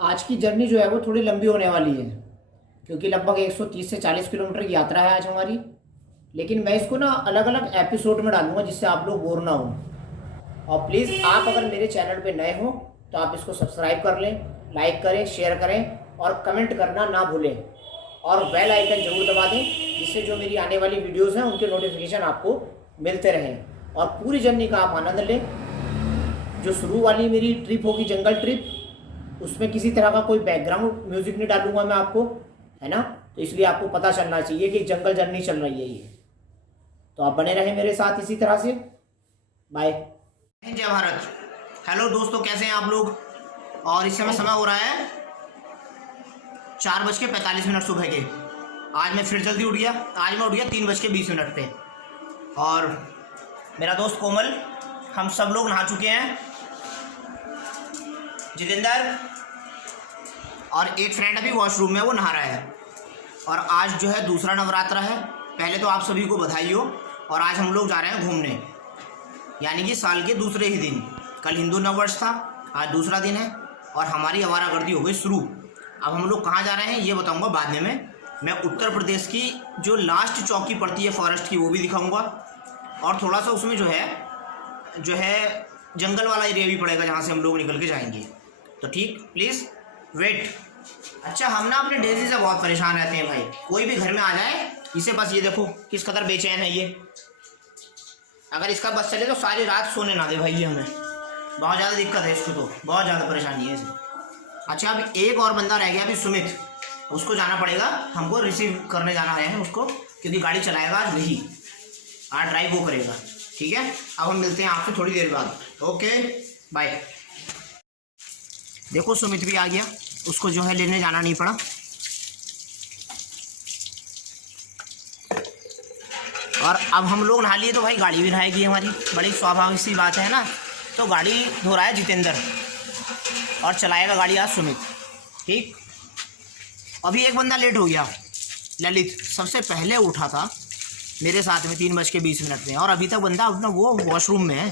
आज की जर्नी जो है वो थोड़ी लंबी होने वाली है, क्योंकि लगभग 130 से 40 किलोमीटर की यात्रा है आज हमारी। लेकिन मैं इसको ना अलग अलग एपिसोड में डालूंगा जिससे आप लोग बोर ना हो। और प्लीज़ आप अगर मेरे चैनल पे नए हो तो आप इसको सब्सक्राइब कर लें, लाइक करें, शेयर करें और कमेंट करना ना भूलें। और बेल आइकन जरूर दबा दें जिससे जो मेरी आने वाली वीडियोस हैं उनके नोटिफिकेशन आपको मिलते रहें और पूरी जर्नी का आप आनंद लें। जो शुरू वाली मेरी ट्रिप होगी जंगल ट्रिप, उसमें किसी तरह का कोई बैकग्राउंड म्यूजिक नहीं डालूंगा मैं आपको, है ना। तो इसलिए आपको पता चलना चाहिए कि जंगल जर्नी चल रही है ये। तो आप बने रहें मेरे साथ इसी तरह से। बाय। जय भारत। हेलो दोस्तों, कैसे हैं आप लोग। और इस समय हो रहा है 4:45 सुबह के। आज मैं फिर जल्दी उठ गया। आज मैं उठ गया 3:20 पे। और मेरा दोस्त कोमल, हम सब लोग नहा चुके हैं। जितेंद्र और एक फ्रेंड अभी वॉशरूम में वो नहा रहा है। और आज जो है दूसरा नवरात्र है। पहले तो आप सभी को बधाई हो। और आज हम लोग जा रहे हैं घूमने, यानी कि साल के दूसरे ही दिन। कल हिंदू नववर्ष था, आज दूसरा दिन है और हमारी आवारागर्दी हो गई शुरू। अब हम लोग कहाँ जा रहे हैं ये बताऊंगा बाद में मैं उत्तर प्रदेश की जो लास्ट चौकी पड़ती है फॉरेस्ट की वो भी दिखाऊंगा। और थोड़ा सा उसमें जो है जंगल वाला एरिया भी पड़ेगा जहाँ से हम लोग निकल के जाएंगे। तो ठीक, प्लीज़ वेट। अच्छा, हम ना अपने डेजी से बहुत परेशान रहते हैं भाई। कोई भी घर में आ जाए, इसे बस ये देखो किस कदर बेचैन है ये। अगर इसका बस चले तो सारी रात सोने ना दे भाई ये हमें। बहुत ज़्यादा दिक्कत है इसको, तो बहुत ज़्यादा परेशानी है इसे। अच्छा, अब एक और बंदा रह गया अभी, सुमित। उसको जाना पड़ेगा, हमको रिसीव करने जाना है उसको, क्योंकि गाड़ी चलाएगा आज वही। आज ड्राइव वो करेगा, ठीक है। अब हम मिलते हैं आपसे थोड़ी देर बाद। Okay, bye. देखो सुमित भी आ गया, उसको जो है लेने जाना नहीं पड़ा। और अब हम लोग नहा लिए तो भाई गाड़ी भी नहाएगी हमारी, बड़ी स्वाभाविक सी बात है ना। तो गाड़ी धो रहा है जितेंद्र और चलाएगा गाड़ी आज सुमित, ठीक। अभी एक बंदा लेट हो गया, ललित सबसे पहले उठा था मेरे साथ में 3:20 में। और अभी तक बंदा अपना वो वॉशरूम में है,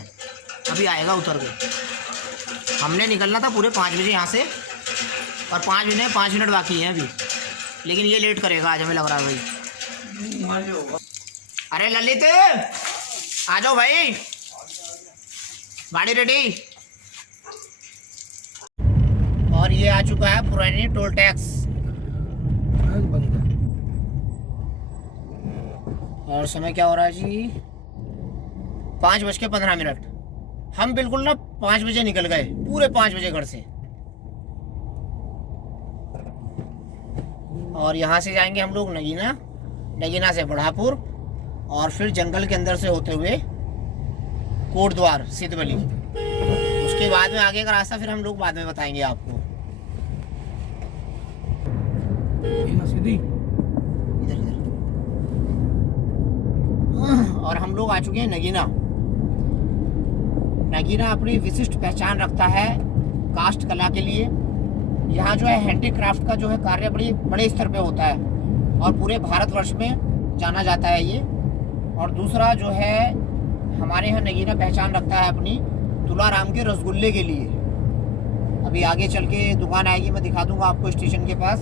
अभी आएगा उतर के। हमने निकलना था पूरे 5 बजे यहाँ से, और 5 मिनट बाकी हैं अभी। लेकिन ये लेट करेगा आज, हमें लग रहा है भाई। अरे ललित आ जाओ भाई, गाड़ी रेडी। और ये आ चुका है पुरानी टोल टैक्स। और समय क्या हो रहा है जी, 5:15। हम बिल्कुल ना 5 बजे निकल गए, पूरे 5 बजे घर से। और यहाँ से जाएंगे हम लोग नगीना, नगीना से बढ़ापुर, और फिर जंगल के अंदर से होते हुए कोटद्वार, सिद्धवली। उसके बाद में आगे का रास्ता फिर हम लोग बाद में बताएंगे आपको। सीधी इधर इधर। और हम लोग आ चुके हैं नगीना। नगीना अपनी विशिष्ट पहचान रखता है काष्ठ कला के लिए। यहाँ जो है हैंडीक्राफ्ट का जो है कार्य बड़े स्तर पे होता है और पूरे भारतवर्ष में जाना जाता है ये। और दूसरा जो है हमारे यहाँ नगीना पहचान रखता है अपनी तुलाराम के रसगुल्ले के लिए। अभी आगे चल के दुकान आएगी, मैं दिखा दूंगा आपको स्टेशन के पास।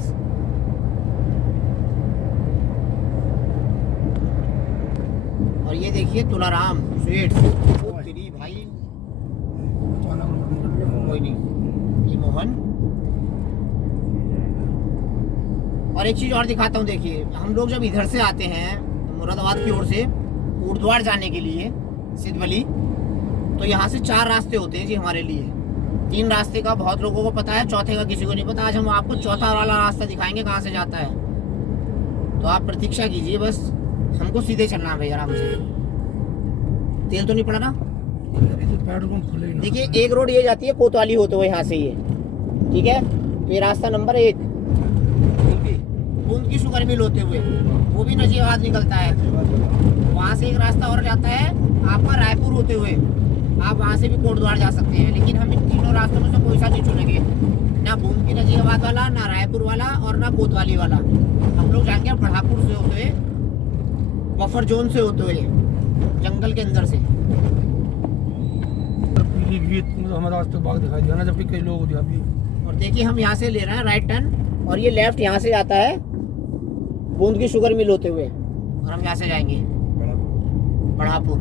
और ये देखिए तुलाराम स्वीट्स। तेरी भाई कोई नहीं, ये मोहन। और एक चीज और दिखाता हूँ, देखिए हम लोग जब इधर से आते हैं मुरादाबाद की ओर से कोटद्वार जाने के लिए सिद्धवली, तो यहाँ से 4 रास्ते होते हैं जी हमारे लिए। 3 रास्ते का बहुत लोगों को पता है, चौथे का किसी को नहीं पता। आज हम आपको चौथा वाला रास्ता दिखाएंगे कहाँ से जाता है। तो आप प्रतीक्षा कीजिए, बस हमको सीधे चलना है भाई आराम से। तेल तो नहीं पड़ा ना। देखिए एक रोड ये जाती है कोतवाली होते हुए यहाँ से, ये ठीक है। तो ये रास्ता नंबर 1 बूंद की शुगर मिल होते हुए, वो भी नजीबाद निकलता है। वहाँ से एक रास्ता और जाता है आपका रायपुर होते हुए, आप वहाँ से भी कोटद्वार जा सकते हैं। लेकिन हम इन तीनों रास्तों में से कोई सा नहीं चुनेंगे, ना बूंद की नजीबाद वाला, ना रायपुर वाला और ना कोतवाली वाला। हम लोग जाएंगे बढ़ापुर से होते हुए, बफर जोन से होते हुए, जंगल के अंदर से। पीलीभीत हमें रास्ते बाग दिखाई दिया ना, जबकि कई लोग अभी। और देखिए हम यहाँ से ले रहे हैं राइट टर्न, और ये लेफ्ट यहाँ से जाता है बूंद की शुगर मिल होते हुए, और हम यहाँ से जाएंगे बढ़ापुर।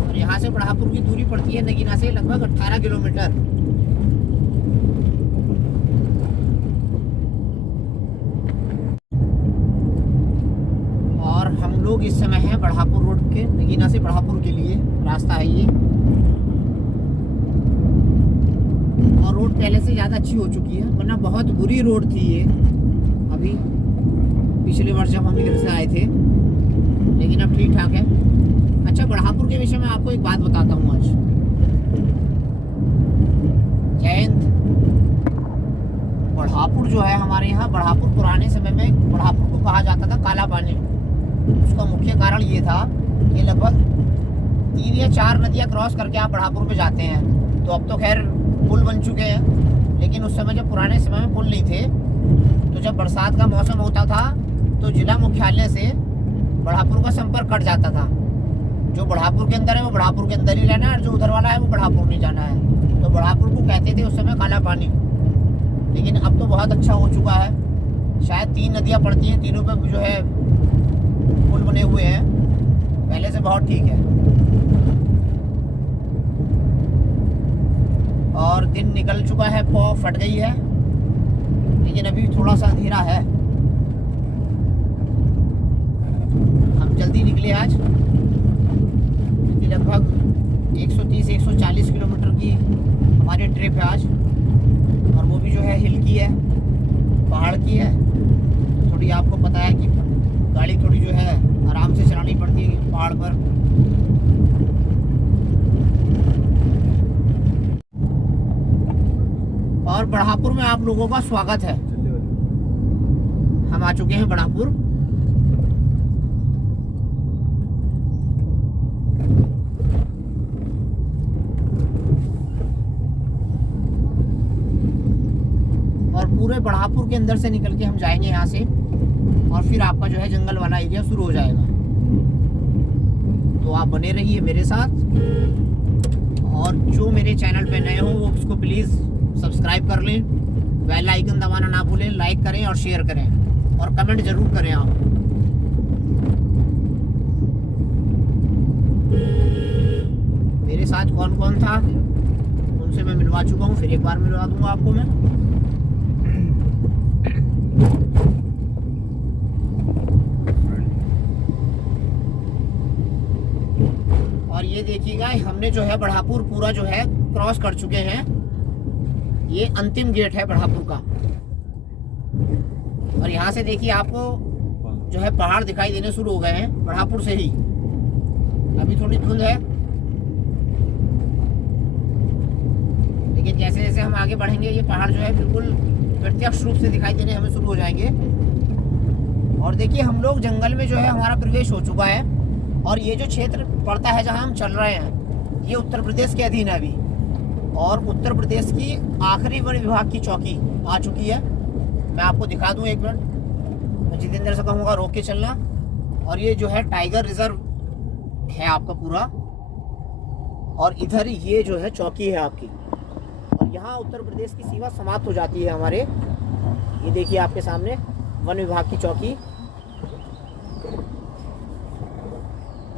और यहाँ से बढ़ापुर की दूरी पड़ती है नगीना से लगभग 18 किलोमीटर। और हम लोग इस समय हैं बढ़ापुर रोड के, नगीना से बढ़ापुर के लिए रास्ता है ये। और रोड पहले से ज़्यादा अच्छी हो चुकी है, वरना बहुत बुरी रोड थी ये अभी पिछले वर्ष जब हम इधर से आए थे, लेकिन अब ठीक ठाक है। अच्छा, बढ़ापुर के विषय में आपको एक बात बताता हूँ आज। जय हिंद। बढ़ापुर जो है हमारे यहाँ, बढ़ापुर पुराने समय में बढ़ापुर को कहा जाता था काला पानी। उसका मुख्य कारण ये था कि लगभग 3 या 4 नदियाँ क्रॉस करके आप बढ़ापुर में जाते हैं। तो अब तो खैर पुल बन चुके हैं, लेकिन उस समय जब पुराने समय में पुल नहीं थे, तो जब बरसात का मौसम होता था तो जिला मुख्यालय से बढ़ापुर का संपर्क कट जाता था। जो बढ़ापुर के अंदर है वो बढ़ापुर के अंदर ही रहना है, और जो उधर वाला है वो बढ़ापुर नहीं जाना है। तो बढ़ापुर को कहते थे उस समय काला पानी। लेकिन अब तो बहुत अच्छा हो चुका है, शायद 3 नदियाँ पड़ती हैं, तीनों पे जो है पुल बने हुए हैं, पहले से बहुत ठीक है। और दिन निकल चुका है, पौ फट गई है, लेकिन अभी थोड़ा सा अंधेरा है। हम जल्दी निकले आज, क्योंकि लगभग 130-140 किलोमीटर की हमारी ट्रिप है आज, और वो भी जो है हिल की है, पहाड़ की है। तो थोड़ी आपको पता है कि गाड़ी थोड़ी जो है आराम से चलानी पड़ती है पहाड़ पर। और बढ़ापुर में आप लोगों का स्वागत है। हम आ चुके हैं बढ़ापुर। और पूरे बढ़ापुर के अंदर से निकल के हम जाएंगे यहाँ से, और फिर आपका जो है जंगल वाला एरिया शुरू हो जाएगा। तो आप बने रहिए मेरे साथ, और जो मेरे चैनल पे नए हो वो उसको प्लीज़ सब्सक्राइब कर लें, बेल आइकन दबाना ना भूलें, लाइक करें और शेयर करें, और कमेंट जरूर करें आप। मेरे साथ कौन कौन था उनसे मैं मिलवा चुका हूँ, फिर एक बार मिलवा दूंगा आपको मैं। और ये देखिएगा, हमने जो है बढ़ापुर पूरा जो है क्रॉस कर चुके हैं। ये अंतिम गेट है बढ़ापुर का। और यहाँ से देखिए आपको जो है पहाड़ दिखाई देने शुरू हो गए हैं बढ़ापुर से ही। अभी थोड़ी धुंध है, लेकिन जैसे जैसे हम आगे बढ़ेंगे ये पहाड़ जो है बिल्कुल प्रत्यक्ष रूप से दिखाई देने हमें शुरू हो जाएंगे। और देखिए हम लोग जंगल में जो है हमारा प्रवेश हो चुका है, और ये जो क्षेत्र पड़ता है जहाँ हम चल रहे हैं, ये उत्तर प्रदेश के अधीन है अभी। और उत्तर प्रदेश की आखिरी वन विभाग की चौकी आ चुकी है। मैं आपको दिखा दूं एक मिनट, मैं जितेंद्र से कहूँगा रोक के चलना। और ये जो है टाइगर रिजर्व है आपका पूरा, और इधर ये जो है चौकी है आपकी। और यहाँ उत्तर प्रदेश की सीमा समाप्त हो जाती है हमारे। ये देखिए आपके सामने वन विभाग की चौकी,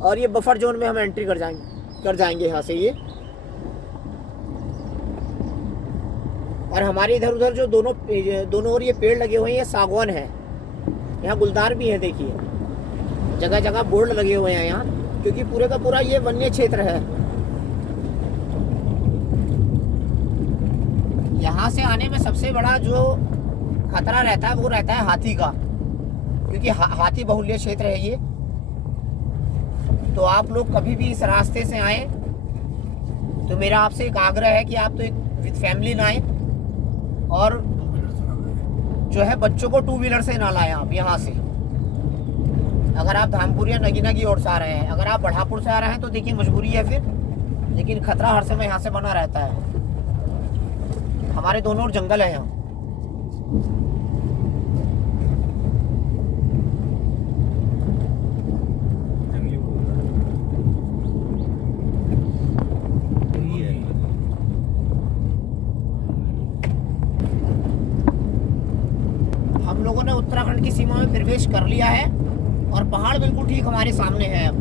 और ये बफर जोन में हम एंट्री कर जाएंगे यहाँ से ये। और हमारे इधर उधर जो दोनों ओर ये पेड़ लगे हुए हैं, ये सागवान है। यहाँ गुलदार भी है, देखिए जगह जगह बोर्ड लगे हुए हैं यहाँ, क्योंकि पूरे का पूरा ये वन्य क्षेत्र है। यहाँ से आने में सबसे बड़ा जो खतरा रहता है वो रहता है हाथी का, क्योंकि हाथी बहुल्य क्षेत्र है ये। तो आप लोग कभी भी इस रास्ते से आए तो मेरा आपसे एक आग्रह है कि आप तो एक विद फैमिली ना आए, और जो है बच्चों को 2 व्हीलर से ना लाएं आप यहाँ से। अगर आप धामपुर या नगीना की ओर से आ रहे हैं, अगर आप बढ़ापुर से आ रहे हैं तो देखिए मजबूरी है फिर, लेकिन खतरा हर समय यहाँ से बना रहता है। हमारे दोनों ओर जंगल है यहाँ। हम लोगों ने उत्तराखंड की सीमा में प्रवेश कर लिया है और पहाड़ बिल्कुल ठीक हमारे सामने है अब।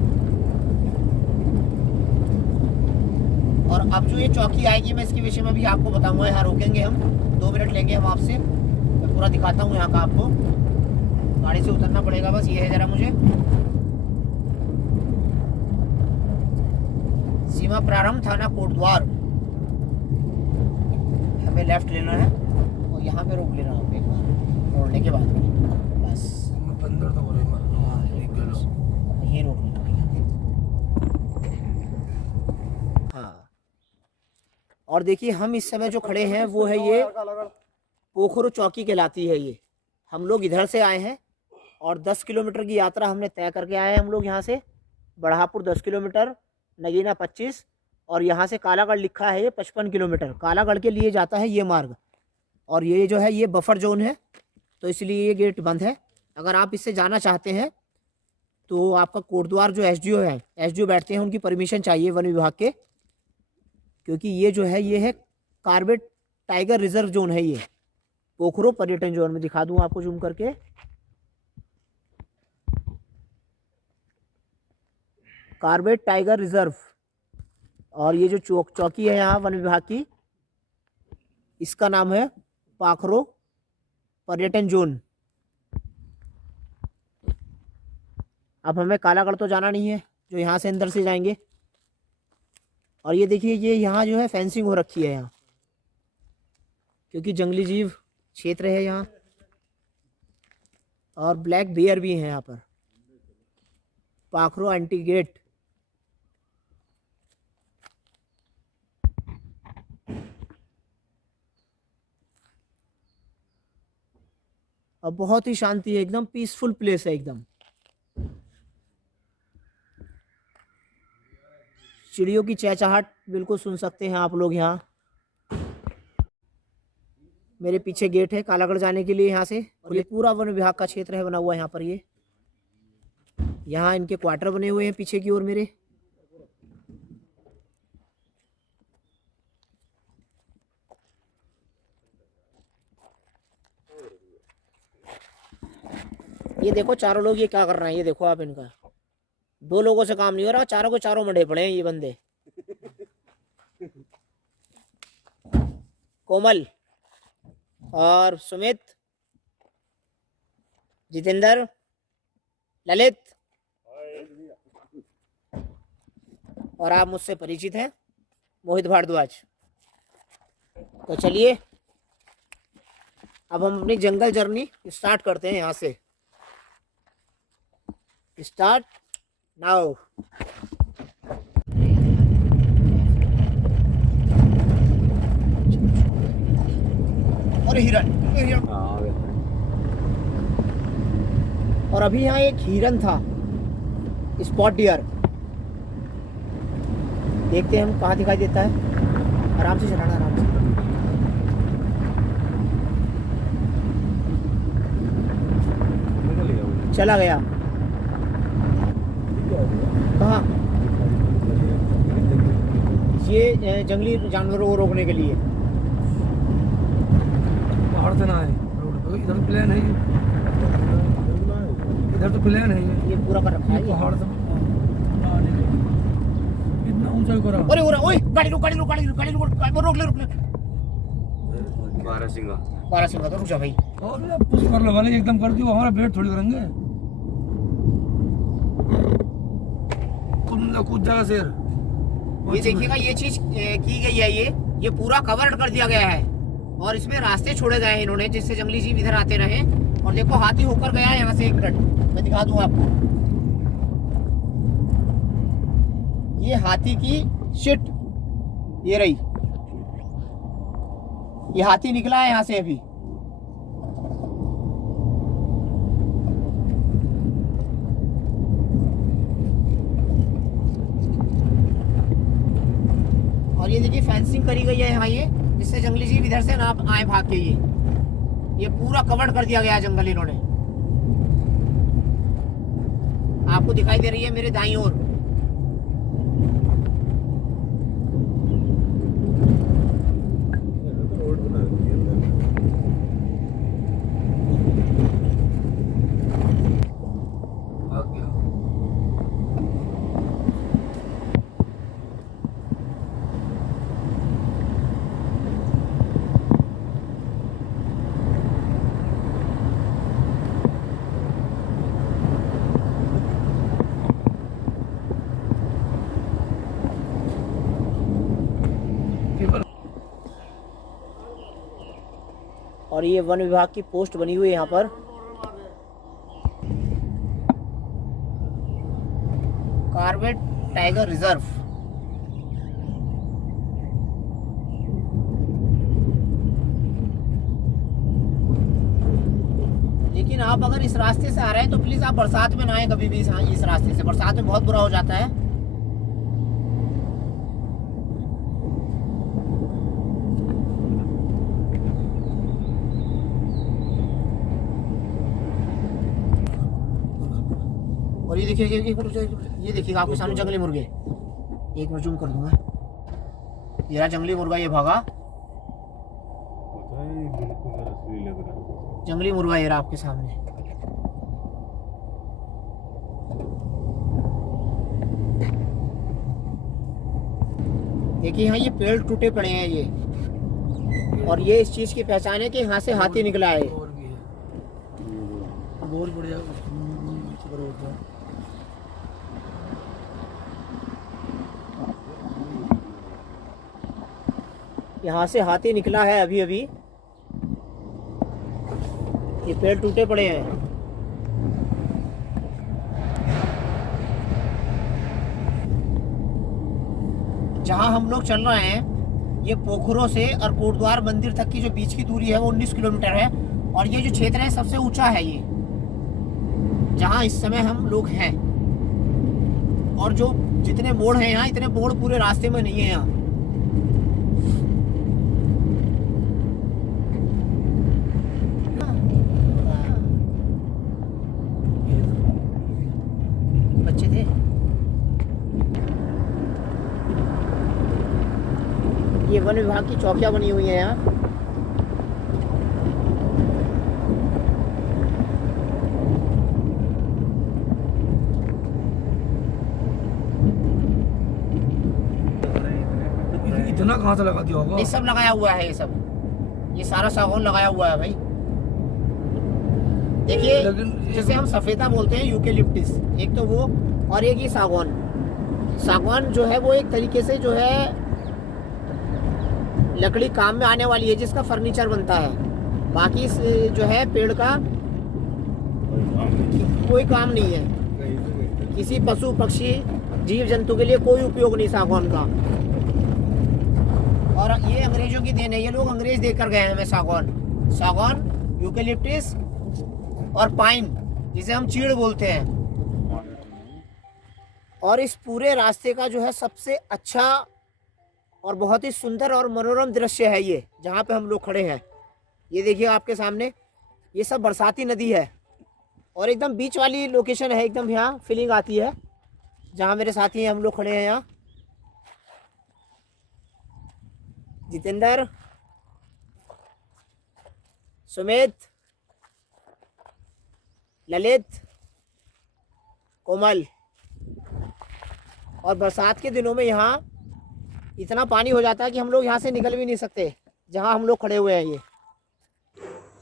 और अब जो ये चौकी आएगी मैं इसके विषय में भी आपको बताऊंगा। यहाँ रोकेंगे हम, 2 मिनट लेंगे हम आपसे, मैं पूरा दिखाता हूँ यहाँ का आपको। गाड़ी से उतरना पड़ेगा बस, ये है जरा मुझे। सीमा प्रारंभ थाना कोटद्वार, हमें लेफ्ट लेना है और यहाँ पे रोक लेना है एक बार, रोकने के बाद बस ये रोक लेना है। हाँ, और देखिए हम इस समय जो खड़े हैं वो है ये पोखरो चौकी कहलाती है। ये हम लोग इधर से आए हैं और 10 किलोमीटर की यात्रा हमने तय करके आए हैं हम लोग। यहाँ से बढ़ापुर 10 किलोमीटर, नगीना 25 और यहाँ से कालागढ़ लिखा है ये 55 किलोमीटर। कालागढ़ के लिए जाता है ये मार्ग और ये जो है ये बफर जोन है तो इसलिए ये गेट बंद है। अगर आप इससे जाना चाहते हैं तो आपका कोटद्वार जो एसडीओ है, एसडीओ बैठते हैं, उनकी परमिशन चाहिए वन विभाग के, क्योंकि ये जो है ये है कार्बेट टाइगर रिजर्व जोन है। ये पोखरो पर्यटन जोन में दिखा दूँ आपको जूम करके। कार्बेट टाइगर रिजर्व, और ये जो चौकी है यहाँ वन विभाग की, इसका नाम है पाखरो पर्यटन जोन। अब हमें कालागढ़ तो जाना नहीं है, जो यहाँ से अंदर से जाएंगे। और ये देखिए ये यहाँ जो है फेंसिंग हो रखी है यहाँ, क्योंकि जंगली जीव क्षेत्र है यहाँ और ब्लैक बियर भी है यहाँ पर। पाखरो एंटी गेट, और बहुत ही शांति है, एकदम पीसफुल प्लेस है एकदम। चिड़ियों की चहचहाट बिल्कुल सुन सकते हैं आप लोग यहाँ। मेरे पीछे गेट है कालागढ़ जाने के लिए यहाँ से, और ये पूरा वन विभाग का क्षेत्र है बना हुआ यहाँ पर। ये यहाँ इनके क्वार्टर बने हुए हैं पीछे की ओर मेरे। ये देखो चारों लोग ये क्या कर रहे हैं, ये देखो आप इनका। 2 लोगों से काम नहीं हो रहा, चारों को चारों मंडे पड़े हैं ये बंदे। कोमल और सुमित, जितेंद्र, ललित, और आप मुझसे परिचित हैं, मोहित भारद्वाज। तो चलिए अब हम अपनी जंगल जर्नी स्टार्ट करते हैं यहाँ से। Start now. और हिरन, और अभी यहाँ एक हिरन था, स्पॉट डियर। देखते हैं हम कहाँ दिखाई देता है। आराम से चलाना, आराम से। चला गया कहाँ? ये जंगली जानवरों को रोकने के लिए। पहाड़ से ना है, इधर प्लेन है, इधर तो प्लेन है। ये पूरा कर रखा है पहाड़ से इतना ऊंचा करा। अरे ओए गाड़ी रोक, गाड़ी रोक, गाड़ी रोक, गाड़ी रोक, रोक ले, रोक ले। बारहसिंगा तो रुक जा भाई। और पुश कर लो वाले, एकदम कर दियो, हमारा वेट थोड़ी करेंगे। तुम कूद जाएगा शेर। ये देखिएगा ये चीज की गई है, ये पूरा कवर्ड कर दिया गया है और इसमें रास्ते छोड़े गए हैं इन्होंने, जिससे जंगली जीव इधर आते रहे। और देखो हाथी होकर गया है यहाँ से, 1 मिनट मैं दिखा दूं आपको। ये हाथी की शिट, ये रही, ये हाथी निकला है यहाँ से अभी। और ये देखिए फेंसिंग करी गई है यहाँ, ये जिससे जंगली जीव इधर से ना आए भाग के। ये पूरा कवर कर दिया गया है जंगल इन्होंने। आपको दिखाई दे रही है मेरे दाईं ओर। और ये वन विभाग की पोस्ट बनी हुई है यहाँ पर। Corbett Tiger Reserve. लेकिन आप अगर इस रास्ते से आ रहे हैं तो प्लीज आप बरसात में ना आए कभी भी इस रास्ते से, बरसात में बहुत बुरा हो जाता है। और ये देखिए ये देखिए आपके सामने जंगली मुर्गे, एक मिनट जूम कर दूंगा। ये रहा जंगली मुर्गा, ये भागा जंगली मुर्गा, ये रहा आपके सामने। देखिए यहाँ ये पेड़ टूटे पड़े हैं ये, और ये इस चीज की पहचान है कि यहाँ से हाथी निकला है। बहुत बढ़िया। यहाँ से हाथी निकला है अभी अभी। ये पेड़ टूटे पड़े हैं। जहाँ हम लोग चल रहे हैं ये पोखरों से और कोटद्वार मंदिर तक की जो बीच की दूरी है वो 19 किलोमीटर है। और ये जो क्षेत्र है सबसे ऊंचा है ये, जहाँ इस समय हम लोग हैं। और जो जितने मोड़ हैं यहाँ, इतने मोड़ पूरे रास्ते में नहीं है यहाँ। बच्चे थे। ये वन विभाग की चौकियां बनी हुई हैं यहाँ। इतना कहाँ से लगा दिया होगा? ये सब लगाया हुआ है, ये सब, ये सारा सागौन लगाया हुआ है भाई। देखिए जैसे हम सफेदा बोलते हैं यूकेलिप्टिस, एक तो वो, और एक ये सागौन। सागौन जो है वो एक तरीके से जो है लकड़ी काम में आने वाली है, जिसका फर्नीचर बनता है। बाकी जो है पेड़ का कोई काम नहीं है, किसी पशु पक्षी जीव जंतु के लिए कोई उपयोग नहीं सागौन का। और ये अंग्रेजों की देन है, ये लोग अंग्रेज देकर गए हैं हमें सागौन। सागौन, यूकेलिप्टिस और पाइन, जिसे हम चीड़ बोलते हैं। और इस पूरे रास्ते का जो है सबसे अच्छा और बहुत ही सुंदर और मनोरम दृश्य है ये, जहाँ पे हम लोग खड़े हैं। ये देखिए आपके सामने, ये सब बरसाती नदी है और एकदम बीच वाली लोकेशन है, एकदम यहाँ फीलिंग आती है। जहाँ मेरे साथी हैं, हम लोग खड़े हैं यहाँ। जितेंद्र, सुमित, ललित, कोमल। और बरसात के दिनों में यहाँ इतना पानी हो जाता है कि हम लोग यहाँ से निकल भी नहीं सकते, जहाँ हम लोग खड़े हुए हैं। ये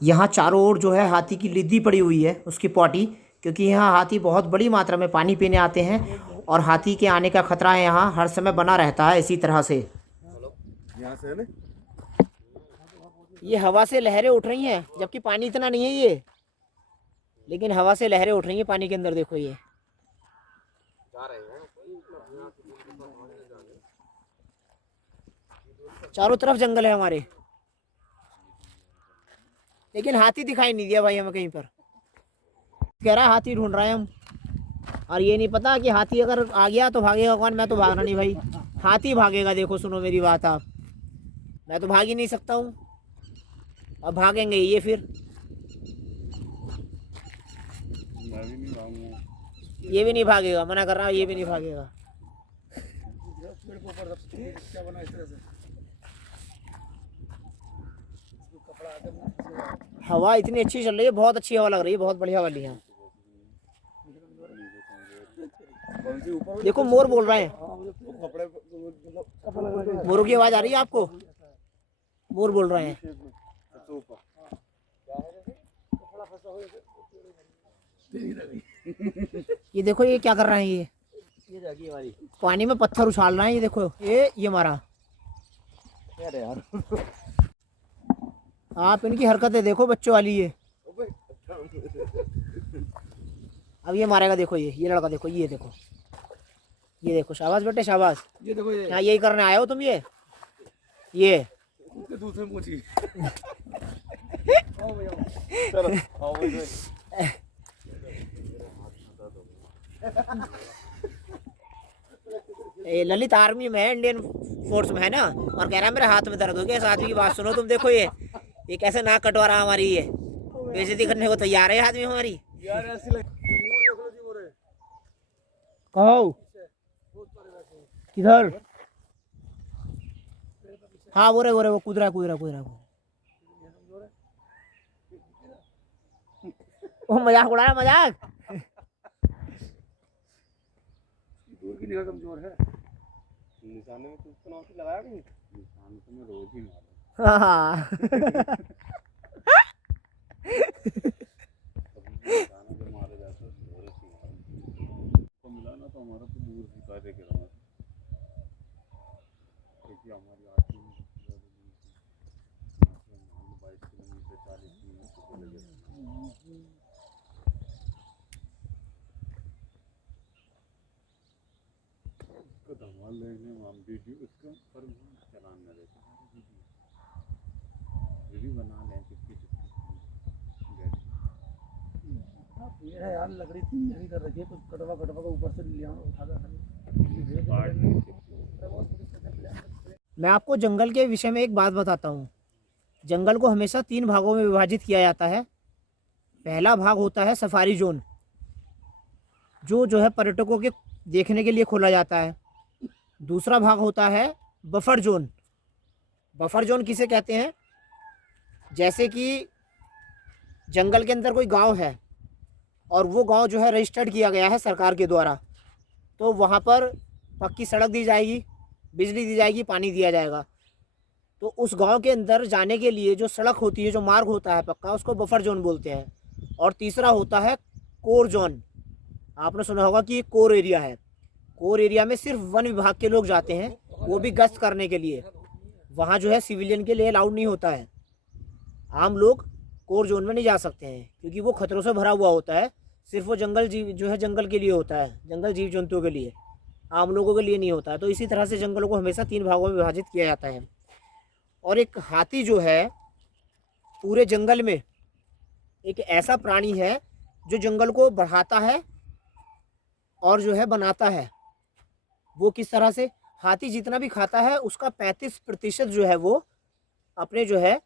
यहाँ चारों ओर जो है हाथी की लिद्दी पड़ी हुई है, उसकी पॉटी, क्योंकि यहाँ हाथी बहुत बड़ी मात्रा में पानी पीने आते हैं और हाथी के आने का खतरा है यहाँ हर समय बना रहता है। इसी तरह से यहाँ से है ना, ये हवा से लहरें उठ रही हैं, जबकि पानी इतना नहीं है ये, लेकिन हवा से लहरें उठ रही हैं पानी के अंदर। देखो ये चारों तरफ जंगल है हमारे, लेकिन हाथी दिखाई नहीं दिया भाई हमें कहीं पर। कह रहा हाथी ढूंढ रहे हैं हम, और ये नहीं पता कि हाथी अगर आ गया तो भागेगा कौन। मैं तो भागना नहीं भाई, हाथी भागेगा। देखो सुनो मेरी बात आप, मैं तो भाग ही नहीं सकता हूँ, अब भागेंगे ये फिर। ये भी नहीं भागेगा, मना कर रहा हूँ, ये भी नहीं भागेगा। हवा इतनी अच्छी चल रही है, बहुत अच्छी हवा लग रही है, बहुत बढ़िया वाली है। देखो मोर बोल रहे हैं, मोरों की आवाज आ रही है आपको? मोर बोल रहे हैं। ये देखो ये क्या कर रहे हैं, ये पानी में पत्थर उछाल रहे हैं। ये देखो ये मारा यार। आप इनकी हरकतें देखो बच्चों वाली ये। अब ये मारेगा, देखो ये लड़का देखो, ये देखो शाबाश बेटे शाबाश। ये देखो ये यहाँ यही करने आए हो तुम ये दूसरे पूछी। चलो आओ भाई। ये ललित आर्मी में है, इंडियन फोर्स में है ना, और कह रहा है मेरे हाथ में दर्द हो गया। इस आदमी की बात सुनो तुम, देखो ये कैसे नाक कटवा रहा हमारी, ये बेइज्जती करने को तैयार है आदमी हमारी। यार ऐसी लग कहो किधर? हाँ वो रे वो कूद रहा है। वो मजाक उड़ाया मजाक। दूर की निगाह कमजोर है। निशाने में तुझको नौकरी लगाया नहीं? निशाने तो मैं रोज ही मारता हूँ। हाँ निशाने जो मारे जाते हैं थोड़े से मारे तो मिला ना, तो हमारा तो दूर ही कार्य करा, क्योंकि हमारी आती 22 किलोमीटर 40 किलोमीटर चले गए। उसको धमाल लेने हम वीडियो उसका पर चलाने देते वीडियो बना लें चुपके ये है यार, लकड़ी तीन जगह कर रखी है, कुछ कटवा का ऊपर से ले आओ उठा कर। मैं आपको जंगल के विषय में एक बात बताता हूँ। जंगल को हमेशा 3 भागों में विभाजित किया जाता है। पहला भाग होता है सफारी जोन, जो है पर्यटकों के देखने के लिए खोला जाता है। दूसरा भाग होता है बफर जोन। बफर जोन किसे कहते हैं? जैसे कि जंगल के अंदर कोई गांव है और वो गांव जो है रजिस्टर्ड किया गया है सरकार के द्वारा, तो वहाँ पर पक्की सड़क दी जाएगी, बिजली दी जाएगी, पानी दिया जाएगा। तो उस गांव के अंदर जाने के लिए जो सड़क होती है, जो मार्ग होता है पक्का, उसको बफर जोन बोलते हैं। और तीसरा होता है कोर जोन। आपने सुना होगा कि कोर एरिया है। कोर एरिया में सिर्फ वन विभाग के लोग जाते हैं, वो भी गश्त करने के लिए। वहाँ जो है सिविलियन के लिए अलाउड नहीं होता है। आम लोग कोर जोन में नहीं जा सकते हैं क्योंकि वो खतरों से भरा हुआ होता है। सिर्फ वो जंगल जीव जो है जंगल के लिए होता है, जंगल जीव जंतुओं के लिए, आम लोगों के लिए नहीं होता है। तो इसी तरह से जंगलों को हमेशा 3 भागों में विभाजित किया जाता है। और एक हाथी जो है पूरे जंगल में एक ऐसा प्राणी है जो जंगल को बढ़ाता है और जो है बनाता है। वो किस तरह से? हाथी जितना भी खाता है उसका 35% जो है वो अपने जो है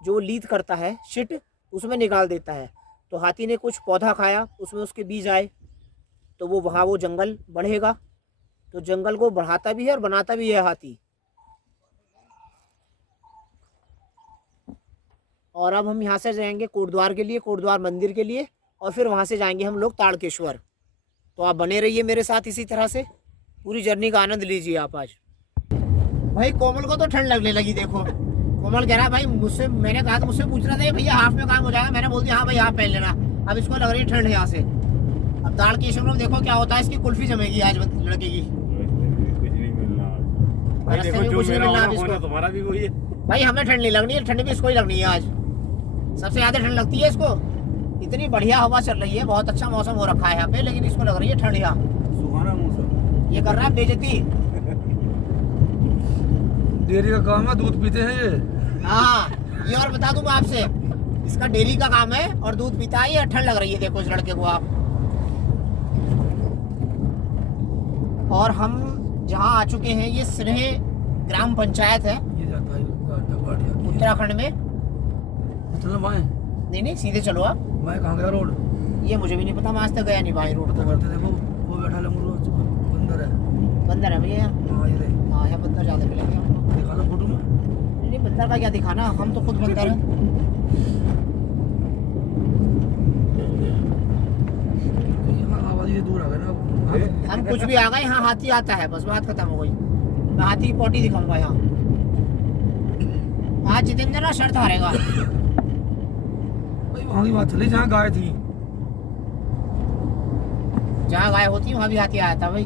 जो लीद करता है शिट, उसमें निकाल देता है। तो हाथी ने कुछ पौधा खाया, उसमें उसके बीज आए, तो वो वहाँ वो जंगल बढ़ेगा। तो जंगल को बढ़ाता भी है और बनाता भी है हाथी। और अब हम यहाँ से जाएंगे कोटद्वार के लिए, कोटद्वार मंदिर के लिए, और फिर वहाँ से जाएंगे हम लोग ताड़केश्वर। तो आप बने रहिए मेरे साथ, इसी तरह से पूरी जर्नी का आनंद लीजिए आप आज। भाई कोमल को तो ठंड लगने लगी, देखो कोमल कह रहा है भाई मुझसे, मैंने कहा था मुझसे पूछ रहा था भैया हाफ में काम हो जाएगा, मैंने बोल दिया हाँ भाई हाफ पहन लेना। अब इसको लग रही है ठंड यहाँ से। अब ताड़केश्वर में देखो क्या होता है, इसकी कुल्फी जमेगी आज लड़के की। कुछ नहीं मिलना भाई देखो, जो मेरा होना तुम्हारा भी वही है भाई। हमें ठंड नहीं लगनी है, ठंड भी इसको ही लगनी है आज। सबसे ज्यादा ठंड लगती है इसको। इतनी बढ़िया हवा चल रही है, बहुत अच्छा मौसम हो रखा है यहाँ पे, लेकिन इसको लग रही है ठंड यहाँ। सुहाना मौसम। ये कर रहा है बेइज्जती। डेयरी का काम है, दूध पीते हैं ये। हाँ ये और बता दूं मैं आपसे, इसका डेयरी का काम है और दूध पीता है। ये ठंड लग रही है देखो इस लड़के को आप। और हम जहाँ आ चुके हैं ये स्नेह ग्राम पंचायत है, ये जाता है उत्तराखंड में। मतलब बाएं नहीं सीधे चलो आप। बाएं कहाँ गया रोड? ये मुझे भी नहीं पता, मैं आज तक गया नहीं भाई रोड पता पर। करते देखो, वो बैठा ले बंदर है। बंदर है भैया? हाँ ये देख, हाँ है बंदर, ज्यादा मिलेंगे हमको। दिखा लो फोटो में। नहीं बंदर का क्या दिखाना, हम तो खुद बंदर हैं। यहाँ आवाज़ दूर आ गए ना। हम कुछ भी आ गए, यहाँ हाथी आता है, बस बात खत्म हो गई। मैं हाथी की पोटी दिखाऊंगा यहाँ। आज जितेंद्र ना शर्त हारेगा। भाई वहाँ की बात चली जहाँ गाय थी। जहाँ गाय होती वहाँ भी हाथी आया था भाई।